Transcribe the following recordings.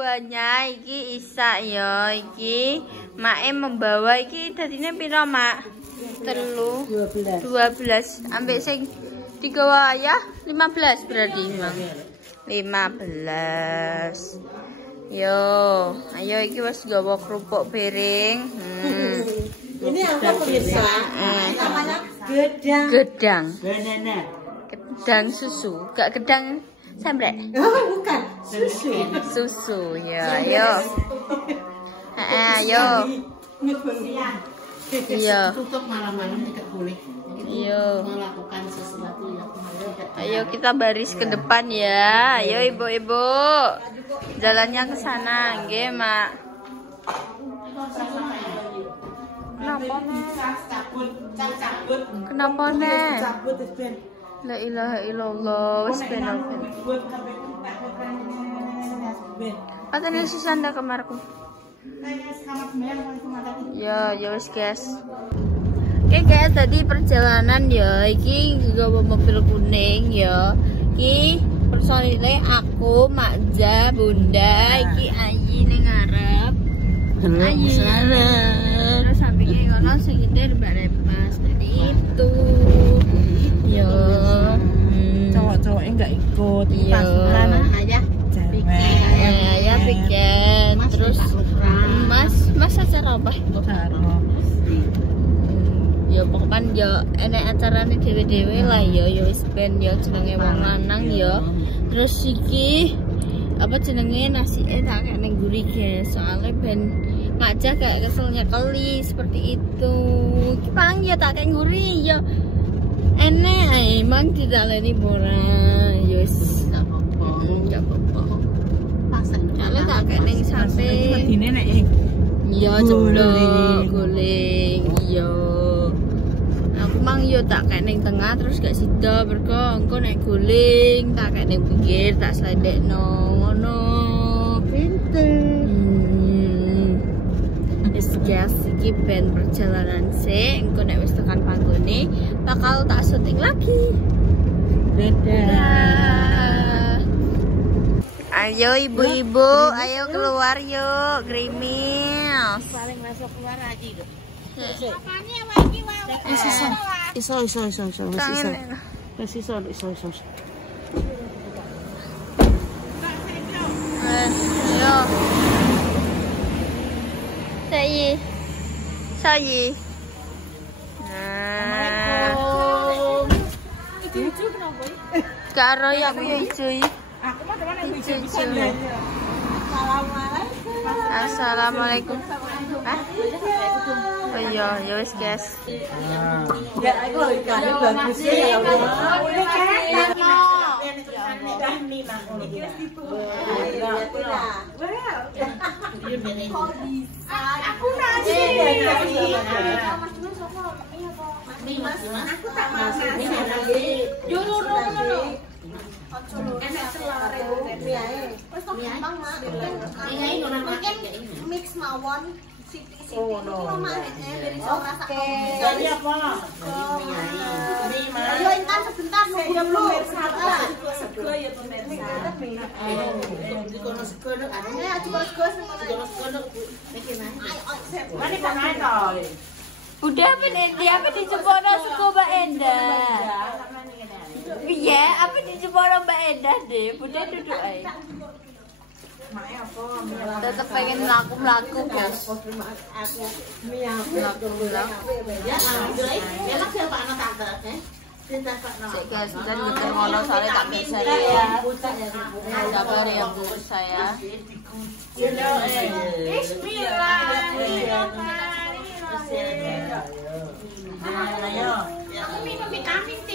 duanya iki Isa ya, iki Mae membawa iki dadine pira Mak? 12 ambek sing digawa ya 15 berarti Mang. 15. Yo, ayo iki wis gawa kerupuk piring. Ini apa pemirsa? Namanya gedang. Gedang. Gedang susu, gak gedang sambrek. Oh, bukan. Susu. Susu ya, ayo. Ayo. Iya. Tutup malam-malam tidak boleh. Iya. Melakukan sesuatu yang Ayo kita baris ke depan ya. Ayo ibu-ibu. Jalannya ke sana, nggih, Mak. Kenapa, Nek? La ilaha illallah. Wis ben. Patene susanda kamarku. Ya, ya wis guys. Oke kayak tadi perjalanan ya, iki gawa mobil kuning ya. Iki personilnya aku, Makja, Bunda, iki Ayi ning ngarep. Ayi terus sampingnya ngono sekitar Mbak Repas. Jadi itu. Ya. cowok-cowoknya nggak ikut. Iya. Ayah Ya piket. Terus Mas acara apa? Ya pokoknya ya enek acarane dhewe-dhewe lah ya wis ben ya jenenge wong lanang ya. Terus iki apa jenenge nasi tak kayak ning guri guys. Soalnya ben Makja kayak keselnya kali seperti itu. Iki pang ya tak kayak guri ya. Enek ae mang didaleni ora. Ya wis enggak apa-apa. Soalnya tak kayak ning sampe Medine nek iya jeblok guling iya. Aku mang yo tak kayak ning tengah terus gak sida mergo engko nek guling tak kayak ning pinggir tak sledekno ngono. Pinter. Wis guys iki ben perjalanan sik engko nek wis tekan panggone bakal tak syuting lagi. Dadah. Ayo ibu-ibu, ayo keluar yuk, Grimis. paling masuk keluar aja itu. Iso. Ayo. Sayi. Nah. Itu kenapa? Karo ya aku ijo. Aku mah teman Ijo. Assalamualaikum. Assalamualaikum. Oh iya, ya wis guys. Ya aku ikannya bagus ya. Aku nasi. Aku tak mungkin mix mawon siti mama dari seorang dari apa? Yo intan sebentar nunggu dulu. Sego ya pemirsa. Dikono sego ada juga sego Udah Ben Endi apa di Jepara suku Mbak Endah? Iya, apa di Jepara Mbak Endah deh? Bunda duduk aja. Tetep pengen melaku guys. Sik guys, kita ngeter ngono soalnya tak bisa ya. Sabar ya Bu saya. Aku minum vitamin T.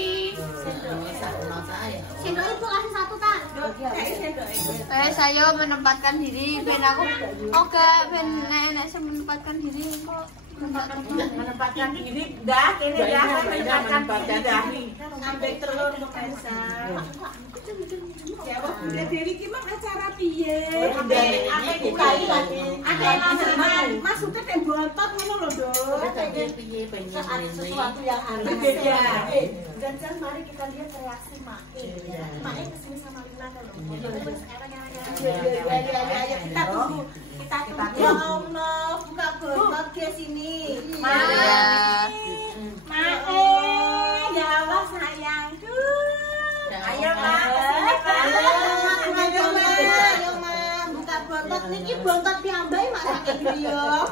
Sendok itu kasih satu kan? Saya menempatkan diri, ben aku oke, ben nek menempatkan diri kok Menempatkan diri dah, ini dah menempatkan diri. Sampai telur pemirsa. Ya, Bunda Dewi ki mah acara piye? Ada yang maksudnya teh bontot ngono lho, Dok. Piye sesuatu yang aneh. Dan mari kita lihat reaksi Mae. Mae kesini sama Lina loh. Ya, kita tunggu. Ya Allah, buka bontot ke sini. Mae, ya Allah sayangku. Ayo Ma, buka bontot niki bontot piambai mak saking griya.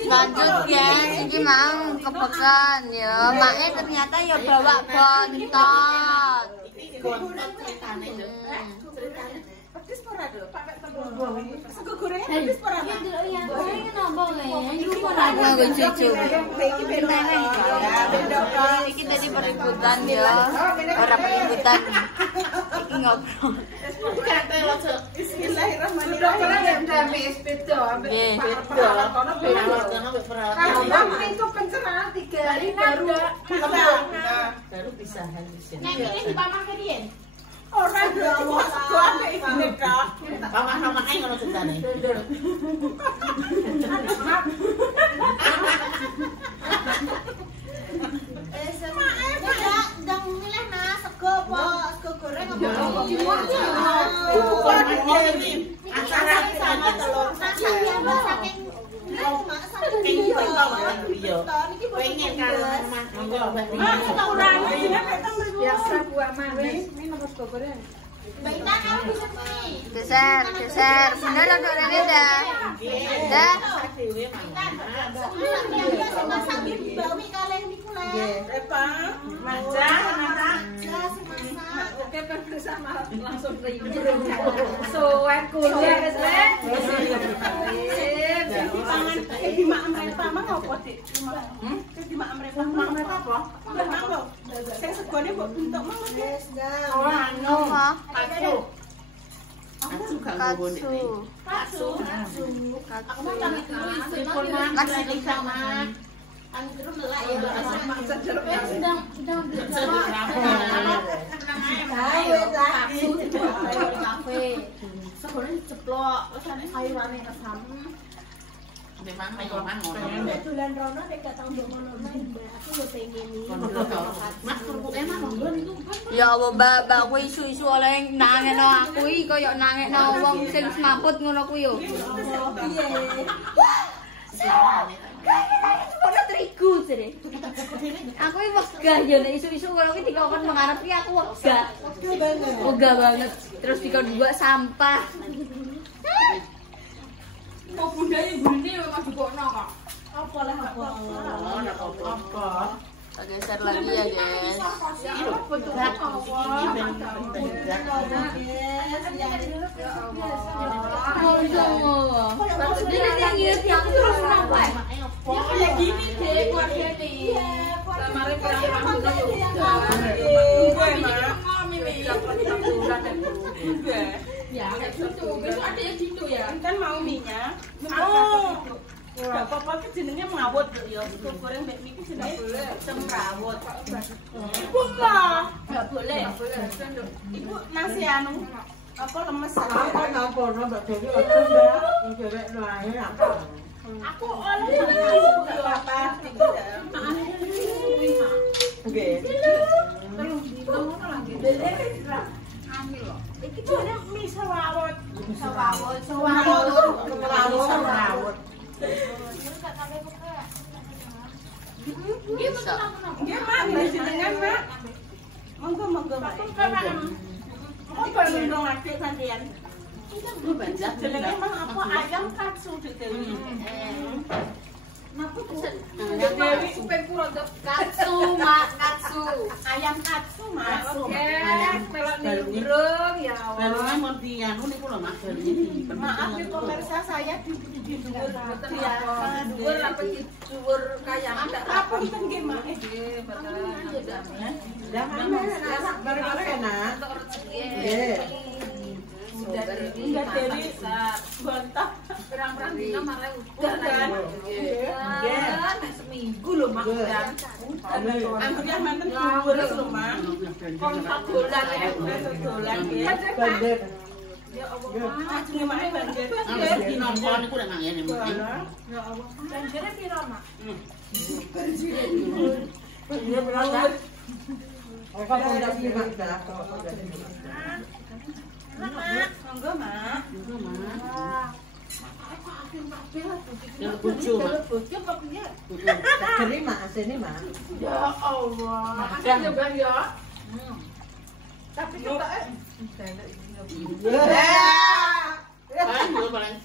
Lanjut guys, ini mang kepekan ya. Mae ternyata ya bawa bontot. Pedes ora do, Pak sego goreng pedes ora Pak? Ya, goreng napa ya? Iku ora nggo cucu. Iki benteneng. Iki tadi peributan ya. Ora peributan. Iki ngobrol. Bismillahirrahmanirrahim. Nggih. Kalau itu pencerahan 3 hari baru bisa habis. Nek ini dipamahke riyen. Ora ya Allah, sego iki tok. Pamah-pamah ae ngono ceritane. Ndang milih nah sego apa sego goreng apa? Acara sama telur saking saking pengen kalau mah biasa buah manis ini nomor sego goreng. Geser. Bener untuk Rene dah. Dah. Oke, bersama langsung sowan kuliah wis di mak mereka mah ngopo Dik? Di mak mereka apa? Mangga. Sing segone mbok bentuk mangga wis. Ora anu. Aku gak ngono nek. Katsu. Aku mah kami Katsu sama anggur lelak ya. Sedang kafe. Sebelum ceplok, rasane sayurane kesam. Memang kalau mangon. Dolan rono nek gak tau ngono Mbak. Aku yo pengen iki. Mas kerupuknya mah monggo niku. Ya Allah, Mbak kuwi isu-isu oleh nangekno aku iki kaya nangekno wong sing semaput ngono kuwi yo. Piye? Ono terigu jere. Aku iki wegah ya nek isu-isu ngono kuwi dikon mengarep iki aku wegah. Wegah banget. Terus dikon dua sampah. Kok bundane burine memang dikokno kok. Apa lah apa? Apa? Geser lagi ya, guys. Ya gini deh keluargane. Lamare ya, kayak gitu. Besok ada yang gitu ya. Kan mau minyak. Oh. Enggak apa-apa ke jenenge mawut ya. Sego goreng mbek niku jenenge semrawut. Ibu lah. Enggak boleh. Ibu nasi anu apa lemes Apa ngapono Mbak Dewi ojo Mbak. Ngewek lae apa. aku oleh enggak apa-apa. Nggih. Iki jenenge mie sawawut. Bisa. Nggih, Mak, jenengan, Mak. Monggo, Mak. Kok bandung adik sampean? Jenenge Mak apa ayam katsu Dewi. Napa pesen? Dewi supaya pura Katsu, Mak, katsu. ayam katsu, Mak. Oke, melok nimbrung ya Balungan mau dianu niku lho Mas balunge Maaf nih pemirsa saya di dhuwur ya. dhuwur apa di dhuwur kaya apa nggih Mak. Nggih, betul. Dah mana? Bareng-bareng enak. Nggih. Enggak Dewi bontok perang-perang dina malah udah kan. Nggih. Nek seminggu lho Mak. Anggurnya manten dhuwur lho Mak. Kon dolan ya, dolan nggih. Bandel. Ya Allah, ajenge Mak banjir. Di nomor niku lek nang ngene. Ya Allah. Banjire piro Mak? Banjir berapa? Oh, kalau udah simak dah, kalau udah simak. Monggo, Mak. Yang lucu, Mak. Jadi mak, sini mak. Ya Allah. Ada juga ya. Tapi kita Ayo, paling.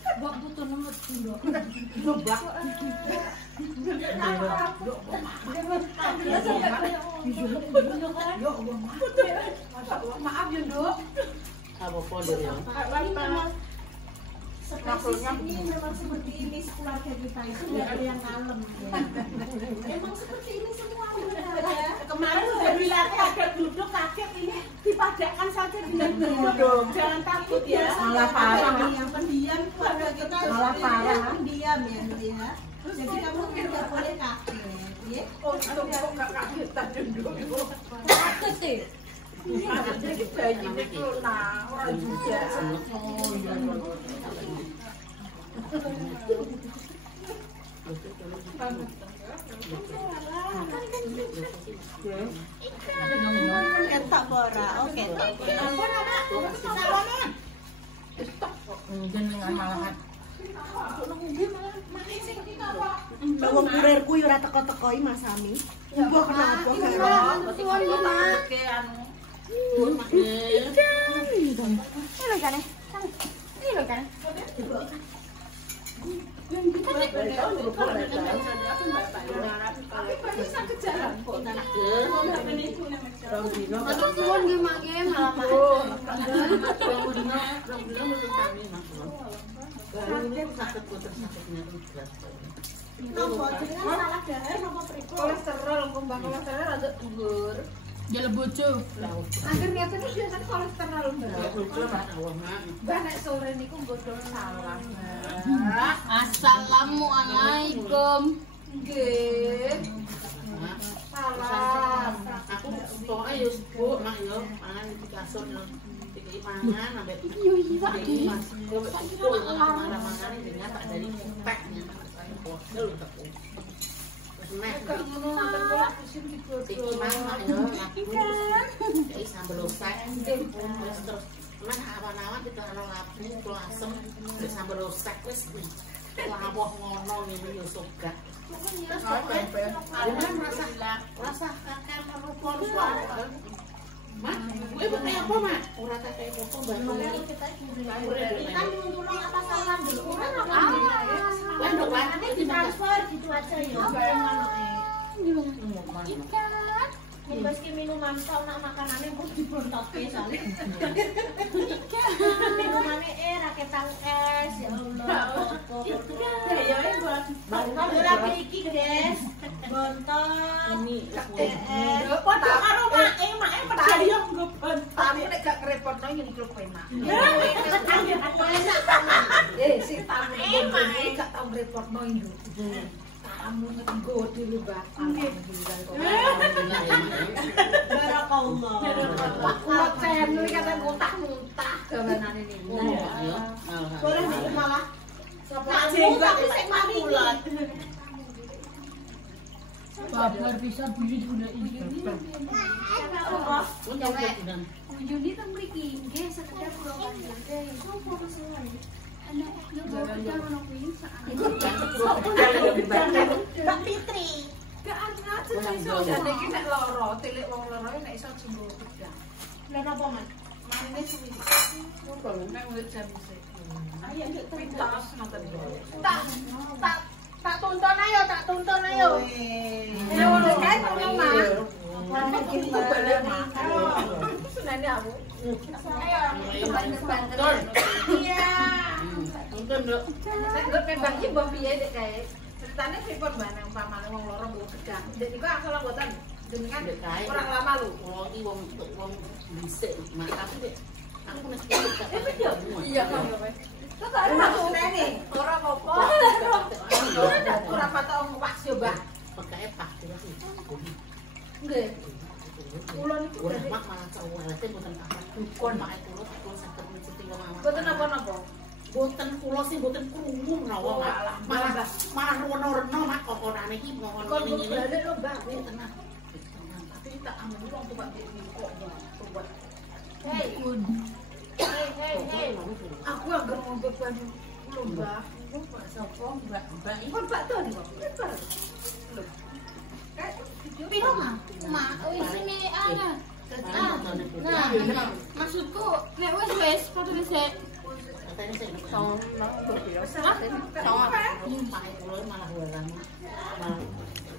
maaf ya, Dok. Apa pondok ya? Maksudnya ini memang seperti ini keluarga kita itu nggak ada yang kalem. Emang seperti ini semua ya. Kemarin sudah dilatih agar duduk kaget ini dipajakkan saja dengan duduk. Jangan takut ya. Malah parah. Yang pendiam keluarga kita Malah parah. pendiam ya, ya. Jadi kamu tidak boleh kaget, ya. Oh, kok nggak kaget tadi duduk. Kaget sih. Jadi bayi itu nah orang juga. Ketok bora, oke. Jenengan malahan. Wong kurirku yo ora teko-tekoi Mas Ami. Mbok kenapa karo? Kolesterol, mbak kolesterol ada dhuwur. Jalan bojo. Akhir biasanya biasanya kolesterol mbak. Mbak nek sore niku godhong salam. Assalamualaikum. Nggih. Salam. Aku pokoknya yo Bu, Mak yo pangan di kasur yo. Iki pangan ambek yo iya iki Mas. Yo mangan dengan tak dari speknya. Pokoknya teko. Wis meh. Iki mangan yo aku. Iki sambel osak. Terus men awan-awan kita ana labu, kula asem, sambel osak wis. Lawuh ngono ngene yo sogat. Rasa kakek merupon suara. Mak, gue pakai apa, Mak? Ora kakek foto bangun. Kan ngulung apa salam dulu. Bandung warnanya Transfer gitu aja ya. Ikan. Meski minuman kau nak makanannya kok dibontoke soalnya. Minumannya raketan es ya Allah. Ya ya buat bontot lagi iki guys. Bontot. Ini es. Padha karo make pedali yo nggo bontot. Tapi nek gak kerepotno ngene iki lho kowe mak. Sing tamu iki gak tau ngrepotno iki lho. Kamu nggo dhewe Mbak. Barakallah. Kula channel kata muntah-muntah gawanane niku. Boleh nih malah Sapa jenggot sing makulat. Babar bisa beli guna ini. Juni teng mriki nggih sekedar kula panjenengan. Sopo masalahnya? Anak nyoba pedang ono kuwi Mbak Fitri. gak ana iso jane iki nek lara, tilik wong lara nek iso jumbo pedang. Lah napa, Mas? Marine suwi. Opo nek urip jam isih. Ayo nduk Pintas ngoten. tak tonton ayo, tak tonton ayo. Ya ngono kae ngono Mas. Mana kita Balik Mas. Senene aku. Ayo, Tur. iya. Nonton, Nduk. Nek nggo pedang iki mbok piye nek kae? Ceritane pripun Mbak nek umpamane wong loro mbok pedang. Dek niku asal mboten jenengan orang lama lho. Wong iki wong dhisik, Mak. Tapi nek aku nek gak Iya kan kowe. Kok gak ada maksudnya ora apa-apa. Ora patok nguwas yo, Mbak. Pekake pak terus. Nggih. Kula niku Ora mak malah cowok lha mboten kapan. Dukun mak kula kula saged mesti ngomong. Mboten napa-napa. Boten kula sing boten krungu menawa Mak. Malah reno-reno Mak kokorane iki mohon Kon ngene. balik lho, Mbak. Tenang. Tapi tak anu dulu untuk buat kok buat. Hei. Aku agak mau beban lomba. Sopong mbak Mbak tuh nih, Mbak. Piro mah? Sini ana. Nah, maksudku nek wis foto dhisik.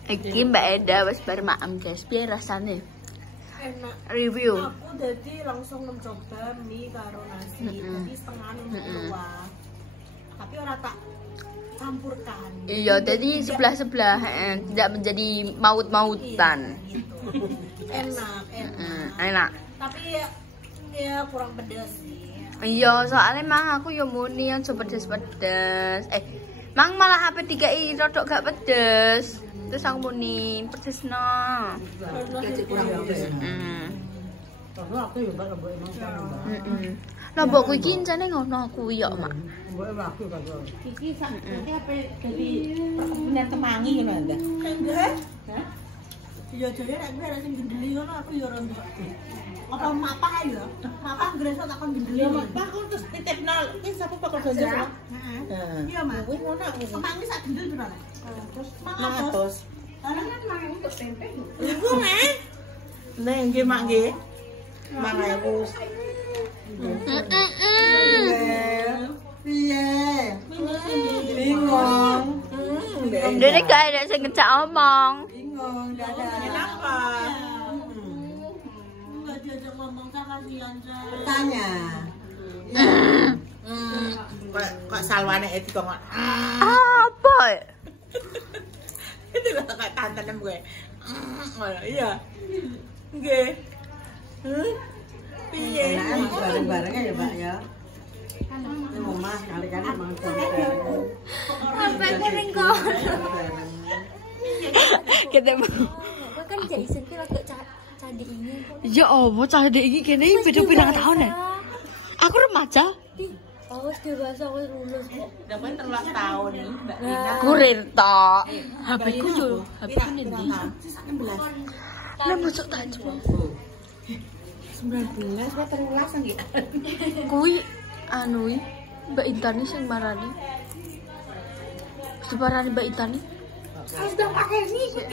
Iki Mbak Eda wis bar maem guys, piye rasane? Enak. Review. Aku jadi langsung mencoba mie karo nasi, tapi setengah keluar. Tapi ora tak campurkan. Iya, jadi sebelah-sebelah tidak menjadi maut-mautan. Gitu. Enak. Enak. Tapi ya kurang pedas sih. Iya, soalnya mang aku yo muni aja pedes-pedes. Mang malah HP 3i rodok gak pedes. Terus aku muni pedesno. Karena aku juga lembok emang sama. Lombokku iki encene ngono kuwi yo, Mak. Lembok aku kagak. Iki sak apa jadi perkebunan kemangi ngono Anda. Enggak. Hah? Iya jare nek gue ada sing gendeli ngono aku yo ora ngerti. Apa mapah ya? Mapah gresok tak kon gendeli. Ya Mak, aku terus titip nol. Iki sapa bakal belanja sama? Heeh. Iya, Mas. Wis ngono aku. Kemangi sak gendel berapa? Terus 500. Karena kan mangi untuk tempe. Ibu nggih. Neng nggih Mak nggih. 500. Iya. Bingung. Dene gak ada sing ngejak omong. Bingung, enggak ada. Kenapa? Enggak diajak ngomong sama kasihan saya. Tanya. Kok salwane itu kok. Apa? Itu kok kayak tantenem gue. Iya. Nggih. Piye? Bareng-bareng ya, Mbak ya. Di rumah kali-kali makan. Sampai kering kok. Kita Kan jadi sentil agak candi ini. ya Allah, cahde iki kene beda pirang tahun ya? Aku remaja. Oh, wis dewasa wis lulus kok. Udah kan 13 tahun nih, Mbak Dina. Kurir tok. HP-ku yo, HP-ku Pira ndi? tahun? 16. Lah mosok tak coba. 19 kok 13 nggih. Kuwi anu Mbak Intani sing marani. Separani Mbak Intani. Sudah pakai ini.